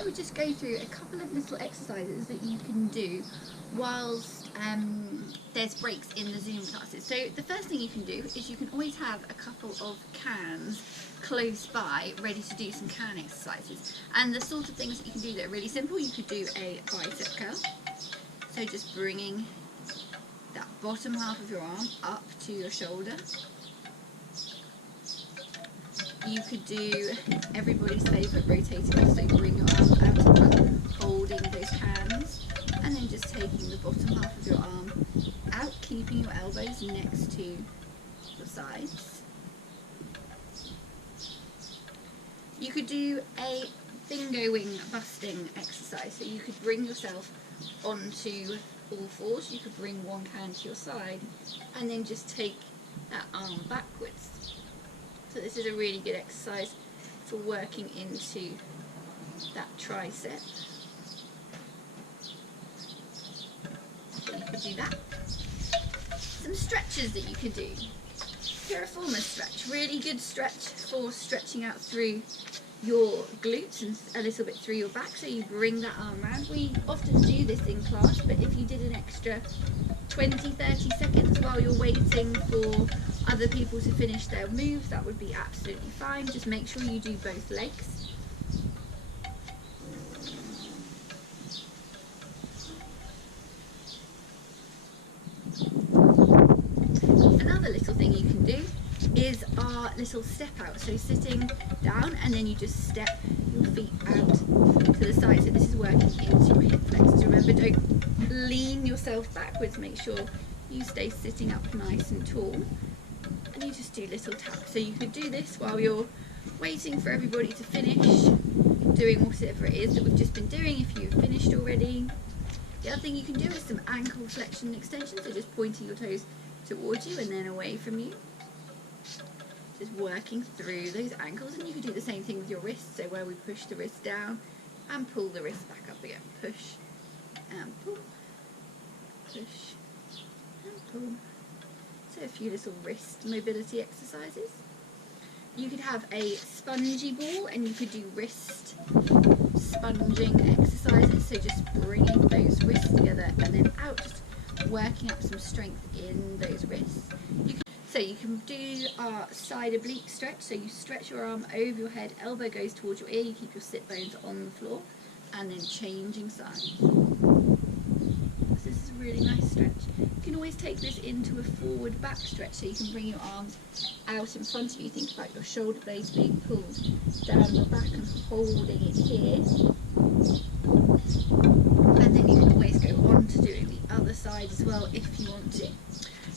I would just go through a couple of little exercises that you can do whilst there's breaks in the Zoom classes. So the first thing you can do is you can always have a couple of cans close by ready to do some can exercises. And the sort of things that you can do that are really simple, you could do a bicep curl. So just bringing that bottom half of your arm up to your shoulder. You could do everybody's favourite rotating off, so bring your arms out in front, holding those cans, and then just taking the bottom half of your arm out, keeping your elbows next to the sides. You could do a bingo wing busting exercise, so you could bring yourself onto all fours, you could bring one can to your side, and then just take that arm backwards. So this is a really good exercise for working into that tricep. So you could do that. Some stretches that you could do. Piriformis Stretch, really good stretch for stretching out through your glutes and a little bit through your back, so you bring that arm around. We often do this in class, but if you did an extra 20-30 seconds while you're waiting for other people to finish their moves, that would be absolutely fine. Just make sure you do both legs. Another little thing you can do is our little step out, so sitting down and then you just step your feet out to the side. So this is working into your hip flexors. Remember, don't lean yourself backwards, make sure you stay sitting up nice and tall, and you just do little taps. So you could do this while you're waiting for everybody to finish doing whatever it is that we've just been doing, if you've finished already. The other thing you can do is some ankle flexion and extension, so just pointing your toes towards you and then away from you. Just working through those ankles, and you can do the same thing with your wrists, so where we push the wrist down and pull the wrist back up again. Push and pull, push and pull. So a few little wrist mobility exercises. You could have a spongy ball and you could do wrist sponging exercises, so just bringing those wrists together and then out, just working up some strength in those wrists. So you can do our side oblique stretch, so you stretch your arm over your head, elbow goes towards your ear, you keep your sit bones on the floor, and then changing sides. So this is a really nice stretch. You can always take this into a forward back stretch, so you can bring your arms out in front of you. Think about your shoulder blades being pulled down your back and holding it here. And then you can always go on to doing the other side as well if you want to.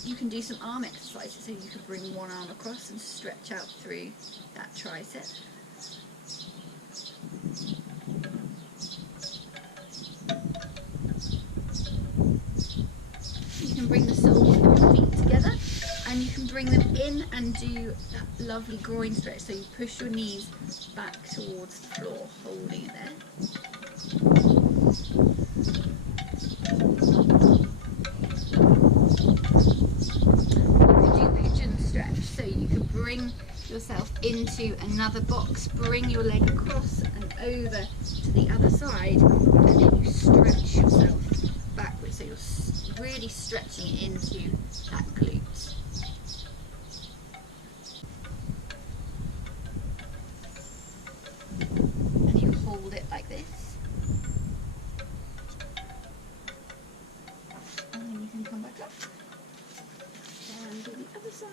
You can do some arm exercises, so you could bring one arm across and stretch out through that tricep. You can bring the soles of your feet together, and you can bring them in and do that lovely groin stretch, so you push your knees back towards the floor, holding it there. Bring yourself into another box, bring your leg across and over to the other side, and then you stretch yourself backwards, so you're really stretching it into that glute. And you hold it like this, and then you can come back up and do the other side.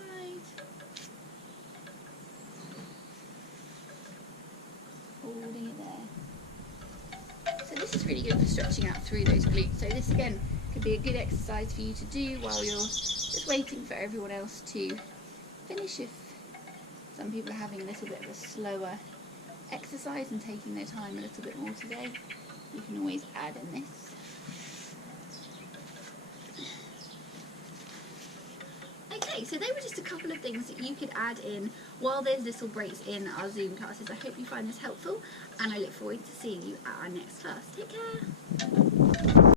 Holding it there. So this is really good for stretching out through those glutes. So this again could be a good exercise for you to do while you're just waiting for everyone else to finish. If some people are having a little bit of a slower exercise and taking their time a little bit more today, you can always add in this. Okay, so they were just a couple of things that you could add in while there's little breaks in our Zoom classes. I hope you find this helpful, and I look forward to seeing you at our next class. Take care!